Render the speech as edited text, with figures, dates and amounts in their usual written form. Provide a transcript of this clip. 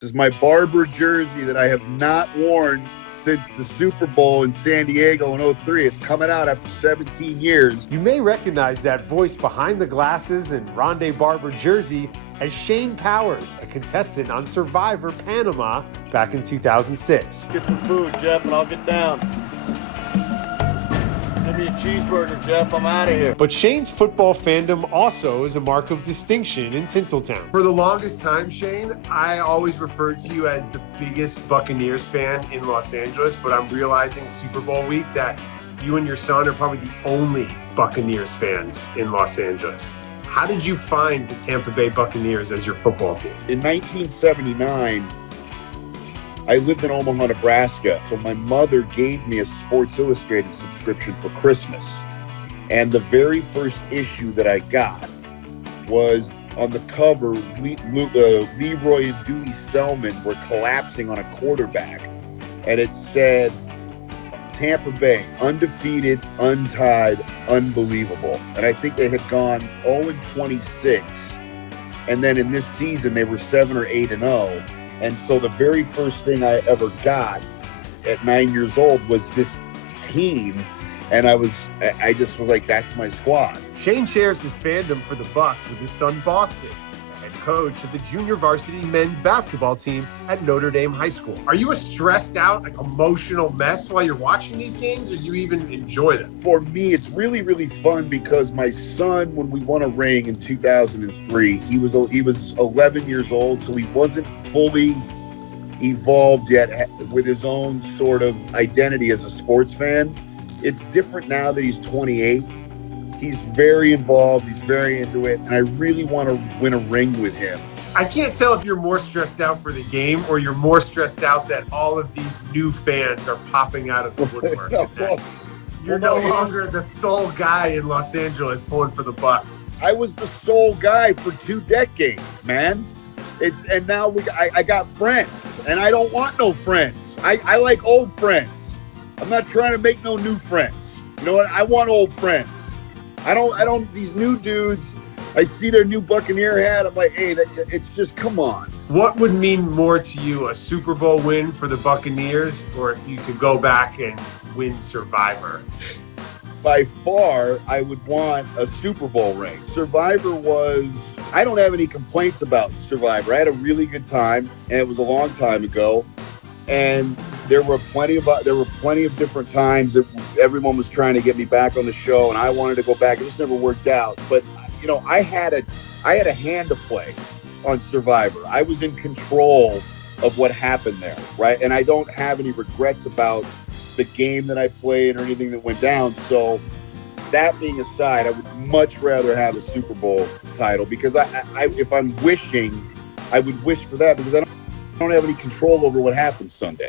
This is my Barber jersey that I have not worn since the Super Bowl in San Diego in 2003. It's coming out after 17 years. You may recognize that voice behind the glasses and Rondé Barber jersey as Shane Powers, a contestant on Survivor Panama back in 2006. Get some food, Jeff, and I'll get down. Give me a cheeseburger, Jeff. I'm out of here. But Shane's football fandom also is a mark of distinction in Tinseltown. For the longest time, Shane, I always referred to you as the biggest Buccaneers fan in Los Angeles, but I'm realizing Super Bowl week that you and your son are probably the only Buccaneers fans in Los Angeles. How did you find the Tampa Bay Buccaneers as your football team? In 1979, I lived in Omaha, Nebraska, so my mother gave me a Sports Illustrated subscription for Christmas. And the very first issue that I got was on the cover, Leroy and Dewey Selman were collapsing on a quarterback. And it said, Tampa Bay, undefeated, untied, unbelievable. And I think they had gone 0-26. And then in this season, they were 7 or 8-0. And so the very first thing I ever got at 9 years old was this team. And I just was like, that's my squad. Shane shares his fandom for the Bucs with his son, Boston, head coach of the junior varsity men's basketball team at Notre Dame High School. Are you a stressed out, emotional mess while you're watching these games, or do you even enjoy them? For me, it's really, really fun because my son, when we won a ring in 2003, he was 11 years old, so he wasn't fully evolved yet with his own sort of identity as a sports fan. It's different now that he's 28. He's very involved. He's very into it. And I really want to win a ring with him. I can't tell if you're more stressed out for the game or you're more stressed out that all of these new fans are popping out of the woodwork. You're no longer the sole guy in Los Angeles pulling for the Bucs. I was the sole guy for 2 decades, man. And now I got friends, and I don't want no friends. I like old friends. I'm not trying to make no new friends. You know what? I want old friends. I don't, these new dudes, I see their new Buccaneer hat. I'm like, hey, it's just, come on. What would mean more to you, a Super Bowl win for the Buccaneers, or if you could go back and win Survivor? By far, I would want a Super Bowl ring. Survivor I don't have any complaints about Survivor. I had a really good time, and it was a long time ago. And there were plenty of different times that everyone was trying to get me back on the show, and I wanted to go back. It just never worked out. But I had a hand to play on Survivor. I was in control of what happened there, right? And I don't have any regrets about the game that I played or anything that went down. So that being aside, I would much rather have a Super Bowl title because if I'm wishing, I would wish for that because I don't have any control over what happens Sunday.